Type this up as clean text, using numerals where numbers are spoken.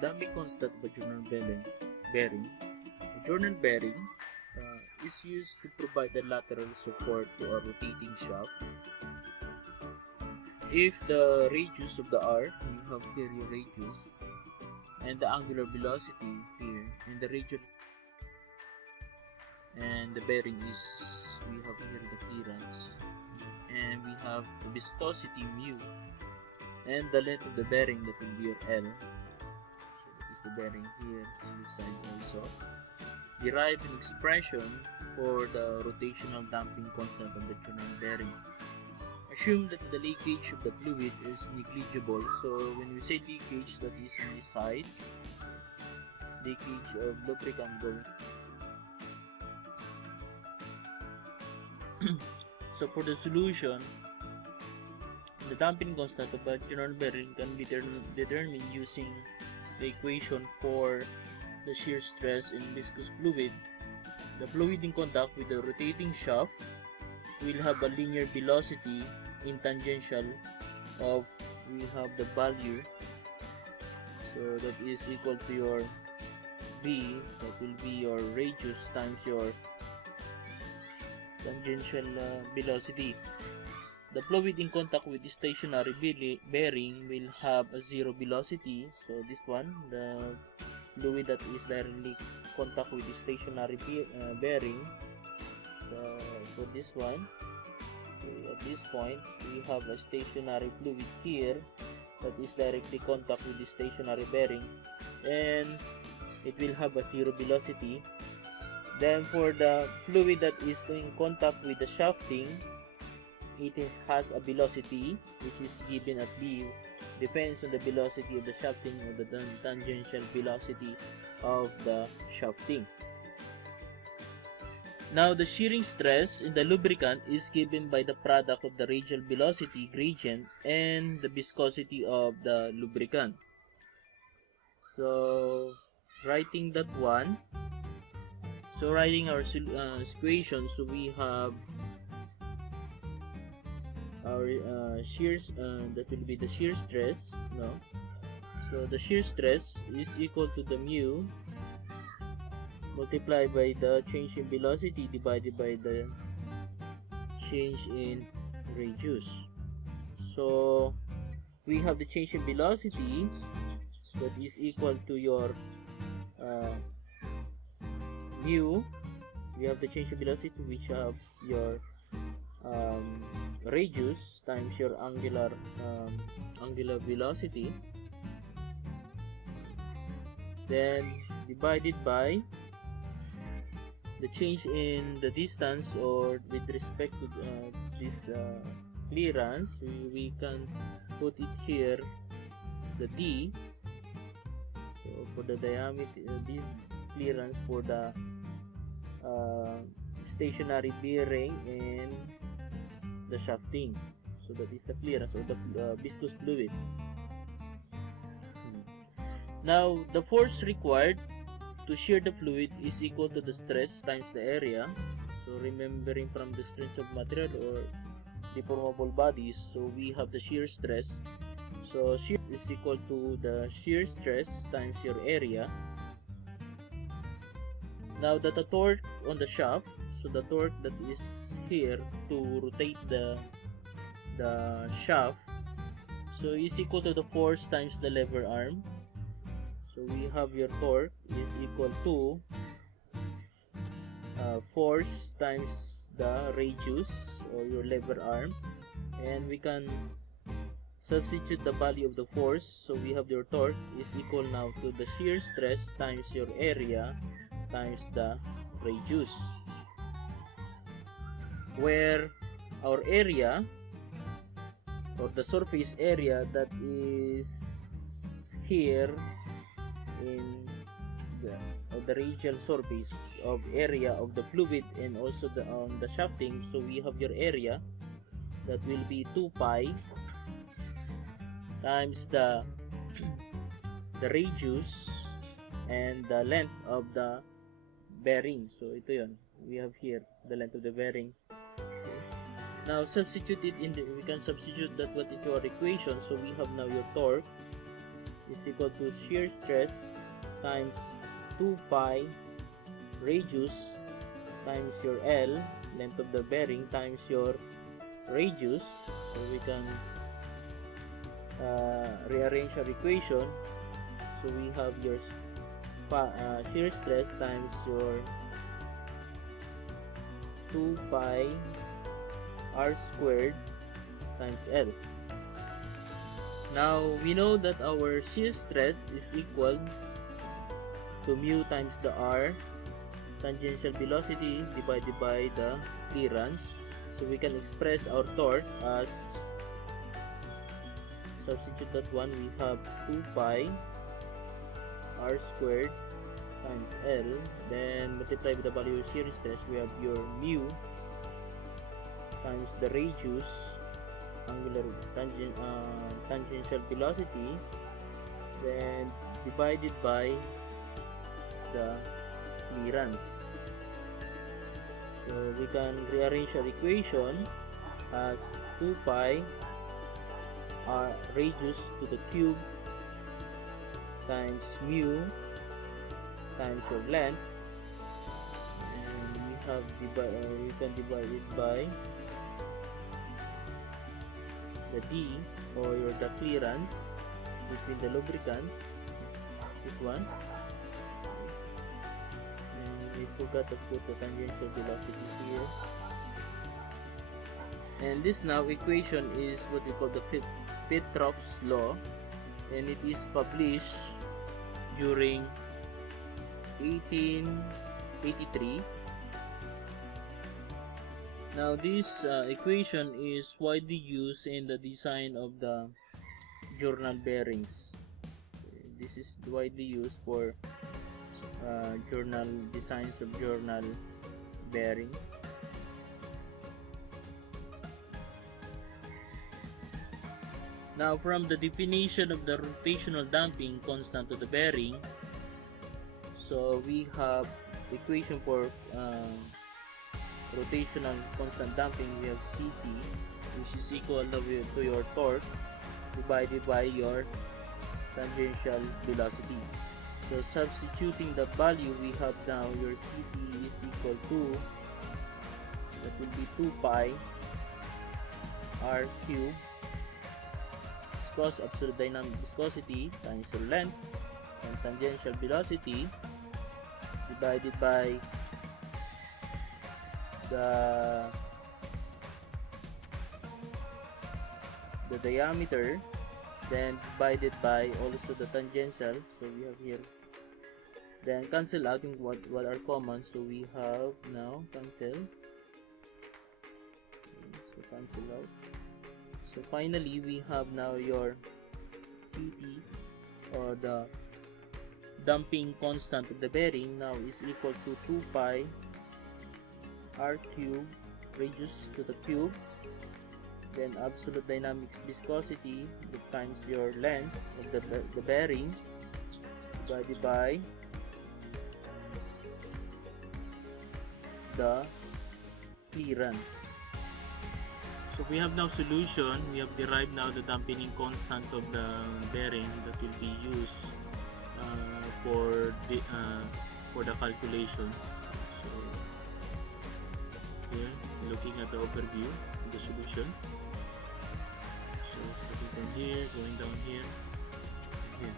Damping constant of a journal bearing. A journal bearing is used to provide the lateral support to a rotating shaft. If the radius of the arc, you have here your radius, and the angular velocity here, and the radial, and the bearing is, we have here the clearance, and we have the viscosity mu, and the length of the bearing, that will be your L. So that is the bearing here on this side also. Derive an expression for the rotational damping constant of the journal bearing. Assume that the leakage of the fluid is negligible. So when we say leakage, that is on this side, leakage of lubricant going. So for the solution, the damping constant of a journal bearing can be determined using the equation for the shear stress in viscous fluid. The fluid in contact with the rotating shaft will have a linear velocity in tangential of, we have the value, so that is equal to your V, that will be your radius times your tangential velocity. The fluid in contact with the stationary bearing will have a zero velocity. So this one, the fluid that is directly contact with the stationary bearing. So for this one, at this point, we have a stationary fluid here that is directly contact with the stationary bearing, and it will have a zero velocity. Then for the fluid that is in contact with the shafting, it has a velocity which is given at B, depends on the velocity of the shafting or the tangential velocity of the shafting. Now the shearing stress in the lubricant is given by the product of the radial velocity gradient and the viscosity of the lubricant. So writing that one, so writing our equation, so we have our shears, that will be the shear stress, no? So the shear stress is equal to the mu multiplied by the change in velocity divided by the change in radius. So we have the change in velocity that is equal to your mu. We have the change in velocity which have your radius times your angular velocity, then divided by the change in the distance, or with respect to this clearance, we can put it here, the D. So for the diameter, this clearance for the stationary bearing and the shafting, so that is the clearance or the viscous fluid. Now the force required to shear the fluid is equal to the stress times the area. So remembering from the strength of material or deformable bodies, so we have the shear stress. So shear is equal to the shear stress times your area. Now that the torque on the shaft, so the torque that is here to rotate the shaft, so is equal to the force times the lever arm. So we have your torque is equal to force times the radius or your lever arm, and we can substitute the value of the force. So we have your torque is equal now to the shear stress times your area times the radius, where our area or the surface area that is here in the radial surface of area of the fluid and also on the shafting. So we have your area that will be 2 pi times the radius and the length of the bearing. So ito yun, we have here the length of the bearing. Now substitute it in the, we can substitute that what into our equation. So we have now your torque is equal to shear stress times 2 pi radius times your L, length of the bearing, times your radius. So we can rearrange our equation. So we have your shear stress times your 2 pi r squared times L. Now we know that our shear stress is equal to mu times the r tangential velocity divided by the clearance. So we can express our torque as, substitute that one, we have 2 pi r squared times L, then multiply with the value of shear stress, we have your mu times the radius angular tangential velocity, then divided by the clearance. So we can rearrange our equation as 2 pi r radius to the cube times mu times your length, and we have we can divide it by the D, or the clearance between the lubricant, this one, and we forgot to put the tangential velocity here. And this now equation is what we call the Petrov's law, and it is published during 1883. Now this equation is widely used in the design of the journal bearings. This is widely used for journal designs of journal bearing. Now from the definition of the rotational damping constant of the bearing, so we have equation for rotational constant damping. We have Ct, which is equal to your torque divided by your tangential velocity. So substituting the value, we have now your Ct is equal to, that will be 2 pi r cube viscous absolute dynamic viscosity times your length and tangential velocity divided by the diameter, then divided by also the tangential. So we have here, then cancel out what are common. So we have now cancel. So cancel out. So finally we have now your Ct, or the damping constant of the bearing, now is equal to 2 pi r cube radius to the cube, then absolute dynamics viscosity times your length of the bearing divided by the clearance. So we have now solution. We have derived now the damping constant of the bearing that will be used for the calculation. So here, looking at the overview of the solution. So starting from here, going down here, here.